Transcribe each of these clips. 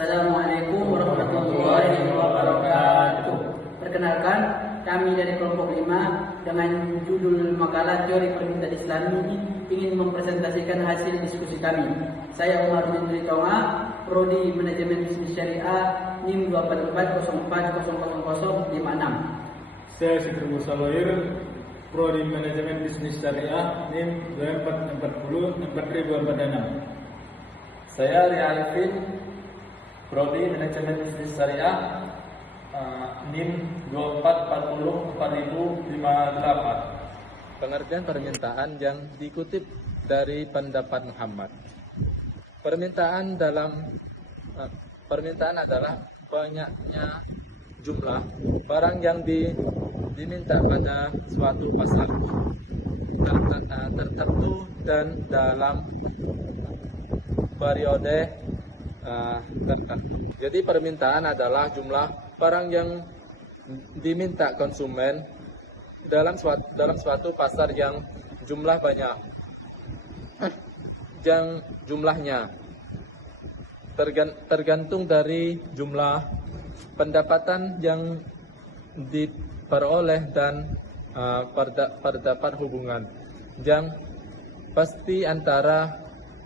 Assalamualaikum warahmatullahi wabarakatuh. Perkenalkan, kami dari kelompok 5 dengan judul makalah Teori Permintaan Islami ingin mempresentasikan hasil diskusi kami. Saya Umar bin Tonga, Prodi Manajemen Bisnis Syariah, NIM 244040056. Saya Syukur Musaloir, Prodi Manajemen Bisnis Syariah, NIM 24404046. Saya Ria Arifin, Prodi Manajemen Bisnis Syariah, NIM 24404058. Pengertian permintaan yang dikutip dari pendapat Muhammad. Permintaan adalah banyaknya jumlah barang yang diminta pada suatu pasar tertentu dan dalam periode tertentu. Jadi permintaan adalah jumlah barang yang diminta konsumen dalam suatu pasar yang jumlah banyak, yang jumlahnya tergantung dari jumlah pendapatan yang diperoleh dan terdapat hubungan yang pasti antara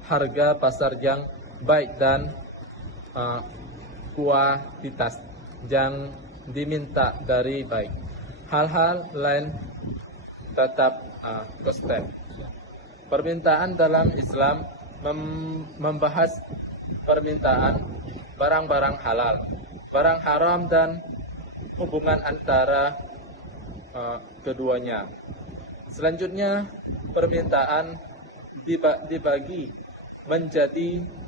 harga pasar yang baik dan kuantitas yang diminta dari baik. Hal-hal lain tetap konstan. Permintaan dalam Islam membahas permintaan barang-barang halal, barang haram dan hubungan antara keduanya. Selanjutnya, permintaan dibagi menjadi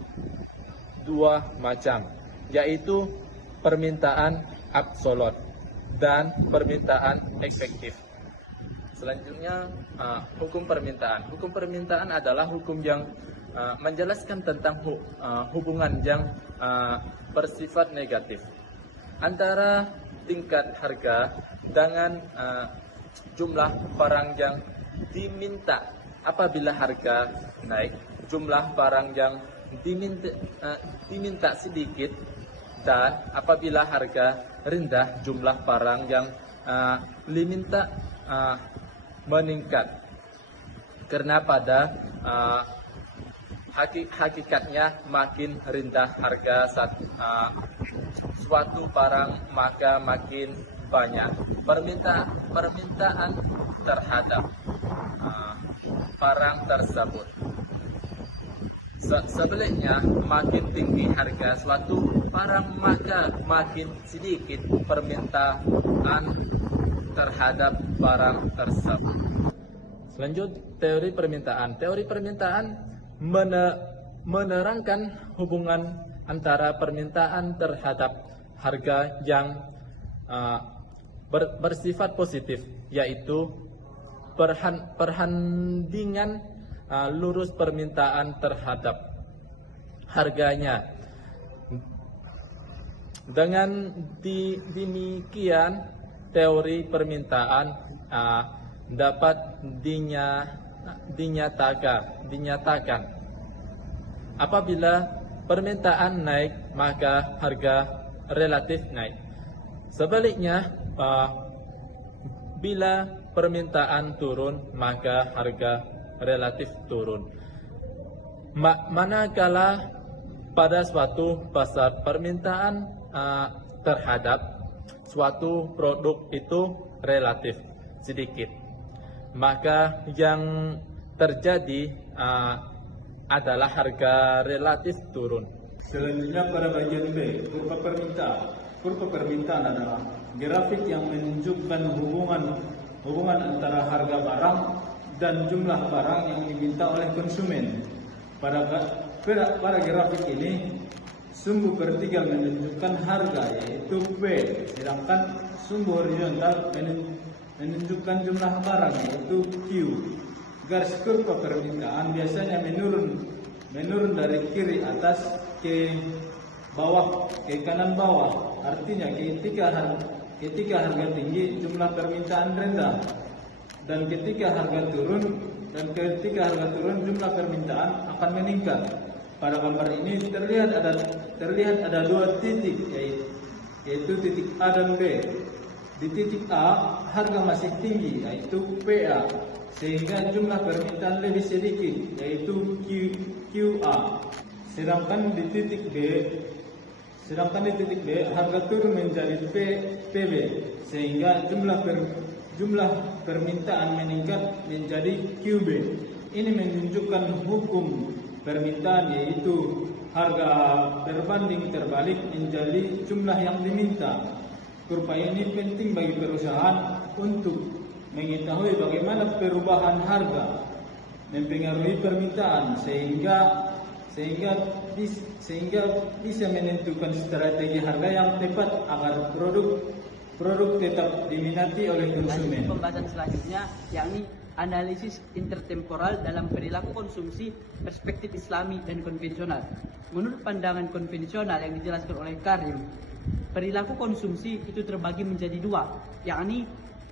dua macam, yaitu permintaan absolut dan permintaan efektif. Selanjutnya, hukum permintaan. Hukum permintaan adalah hukum yang menjelaskan tentang hubungan yang bersifat negatif antara tingkat harga dengan jumlah barang yang diminta. Apabila harga naik, jumlah barang yang diminta sedikit, dan apabila harga rendah, jumlah barang yang diminta meningkat. Karena pada hakikatnya makin rendah harga suatu barang, maka makin banyak permintaan terhadap barang tersebut. Sebaliknya, makin tinggi harga suatu barang, maka makin sedikit permintaan terhadap barang tersebut. Selanjutnya, teori permintaan. Teori permintaan menerangkan hubungan antara permintaan terhadap harga yang bersifat positif, yaitu perbandingan lurus permintaan terhadap harganya. Dengan demikian, teori permintaan dapat dinyatakan apabila permintaan naik, maka harga relatif naik. Sebaliknya, bila permintaan turun, maka harga relatif turun. Manakala pada suatu pasar permintaan terhadap suatu produk itu relatif sedikit, maka yang terjadi adalah harga relatif turun. Selanjutnya pada bagian B, kurva permintaan. Kurva permintaan adalah grafik yang menunjukkan hubungan antara harga barang dan jumlah barang yang diminta oleh konsumen. Pada grafik ini, sumbu vertikal menunjukkan harga, yaitu P, sedangkan sumbu horizontal menunjukkan jumlah barang, yaitu Q. Garis kurva permintaan biasanya menurun dari kiri atas ke bawah, ke kanan bawah. Artinya ketika harga tinggi, jumlah permintaan rendah, dan ketika harga turun jumlah permintaan akan meningkat. pada gambar ini terlihat ada dua titik, yaitu titik A dan B. Di titik A harga masih tinggi, yaitu PA, sehingga jumlah permintaan lebih sedikit, yaitu QA. Sedangkan di titik B harga turun menjadi PB, sehingga jumlah permintaan meningkat menjadi QB. Ini menunjukkan hukum permintaan, yaitu harga berbanding terbalik menjadi jumlah yang diminta. Kurva ini penting bagi perusahaan untuk mengetahui bagaimana perubahan harga mempengaruhi permintaan sehingga bisa menentukan strategi harga yang tepat agar produk tetap diminati oleh konsumen. Pembahasan selanjutnya yakni analisis intertemporal dalam perilaku konsumsi perspektif Islami dan konvensional. Menurut pandangan konvensional yang dijelaskan oleh Karim, perilaku konsumsi itu terbagi menjadi dua, yakni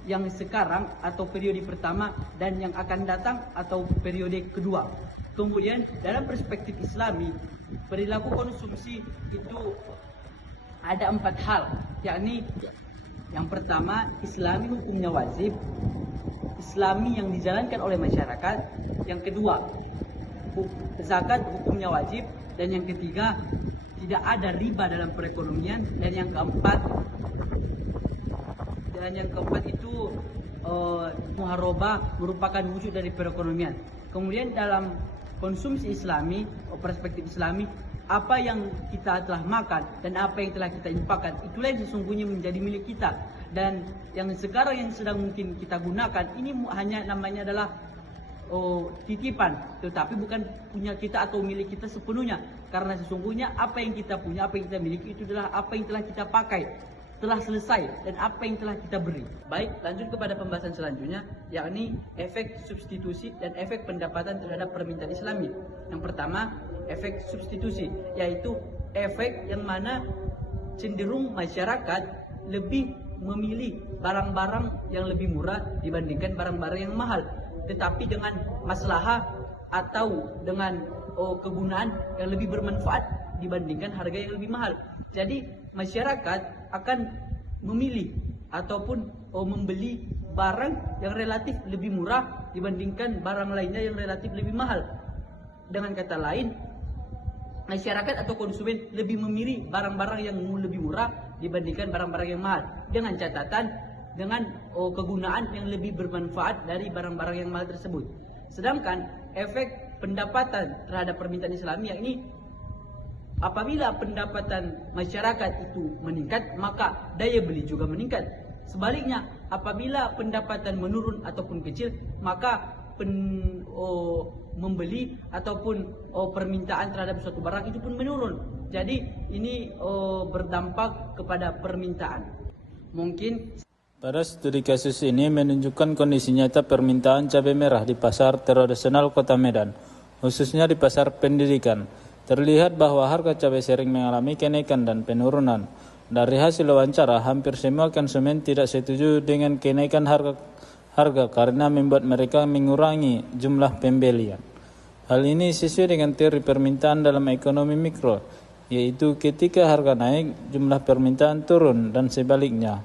yang sekarang atau periode pertama dan yang akan datang atau periode kedua. Kemudian dalam perspektif Islami, perilaku konsumsi itu ada 4 hal, yakni yang pertama Islami hukumnya wajib, Islami yang dijalankan oleh masyarakat, yang kedua zakat hukumnya wajib, dan yang ketiga tidak ada riba dalam perekonomian, dan yang keempat itu muharabah merupakan wujud dari perekonomian. Kemudian dalam konsumsi Islami, perspektif Islami, apa yang kita telah makan dan apa yang telah kita infakkan, itulah yang sesungguhnya menjadi milik kita. Dan yang sekarang yang sedang mungkin kita gunakan ini hanya namanya adalah titipan, tetapi bukan punya kita atau milik kita sepenuhnya. Karena sesungguhnya apa yang kita punya, apa yang kita miliki itu adalah apa yang telah kita pakai, telah selesai, dan apa yang telah kita beri. Baik, lanjut kepada pembahasan selanjutnya, yakni efek substitusi dan efek pendapatan terhadap permintaan Islami. Yang pertama, efek substitusi, yaitu efek yang mana cenderung masyarakat lebih memilih barang-barang yang lebih murah dibandingkan barang-barang yang mahal, tetapi dengan maslahah atau dengan kegunaan yang lebih bermanfaat dibandingkan harga yang lebih mahal. Jadi masyarakat akan memilih ataupun membeli barang yang relatif lebih murah dibandingkan barang lainnya yang relatif lebih mahal. Dengan kata lain, masyarakat atau konsumen lebih memilih barang-barang yang lebih murah dibandingkan barang-barang yang mahal, dengan catatan dengan kegunaan yang lebih bermanfaat dari barang-barang yang mahal tersebut. Sedangkan efek pendapatan terhadap permintaan Islami, yakni apabila pendapatan masyarakat itu meningkat, maka daya beli juga meningkat. Sebaliknya, apabila pendapatan menurun ataupun kecil, maka membeli ataupun permintaan terhadap suatu barang itu pun menurun. Jadi ini berdampak kepada permintaan. Mungkin pada studi kasus ini menunjukkan kondisi nyata permintaan cabai merah di pasar tradisional Kota Medan, khususnya di pasar pendidikan. Terlihat bahwa harga cabai sering mengalami kenaikan dan penurunan. Dari hasil wawancara, hampir semua konsumen tidak setuju dengan kenaikan harga karena membuat mereka mengurangi jumlah pembelian. Hal ini sesuai dengan teori permintaan dalam ekonomi mikro, yaitu ketika harga naik, jumlah permintaan turun dan sebaliknya.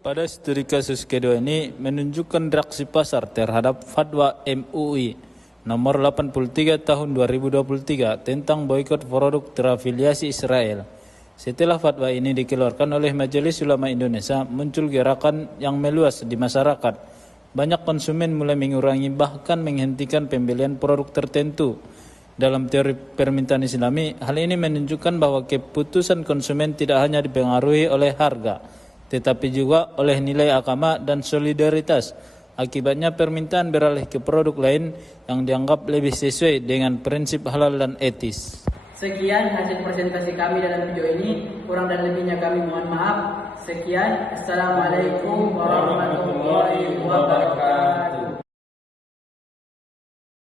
Pada studi kasus kedua ini menunjukkan reaksi pasar terhadap fatwa MUI nomor 83 tahun 2023 tentang boikot produk terafiliasi Israel. Setelah fatwa ini dikeluarkan oleh Majelis Ulama Indonesia, muncul gerakan yang meluas di masyarakat. Banyak konsumen mulai mengurangi bahkan menghentikan pembelian produk tertentu. Dalam teori permintaan Islami, hal ini menunjukkan bahwa keputusan konsumen tidak hanya dipengaruhi oleh harga, tetapi juga oleh nilai agama dan solidaritas. Akibatnya permintaan beralih ke produk lain yang dianggap lebih sesuai dengan prinsip halal dan etis. sekian hasil presentasi kami dalam video ini. Kurang dan lebihnya kami mohon maaf. Sekian. Assalamualaikum warahmatullahi wabarakatuh.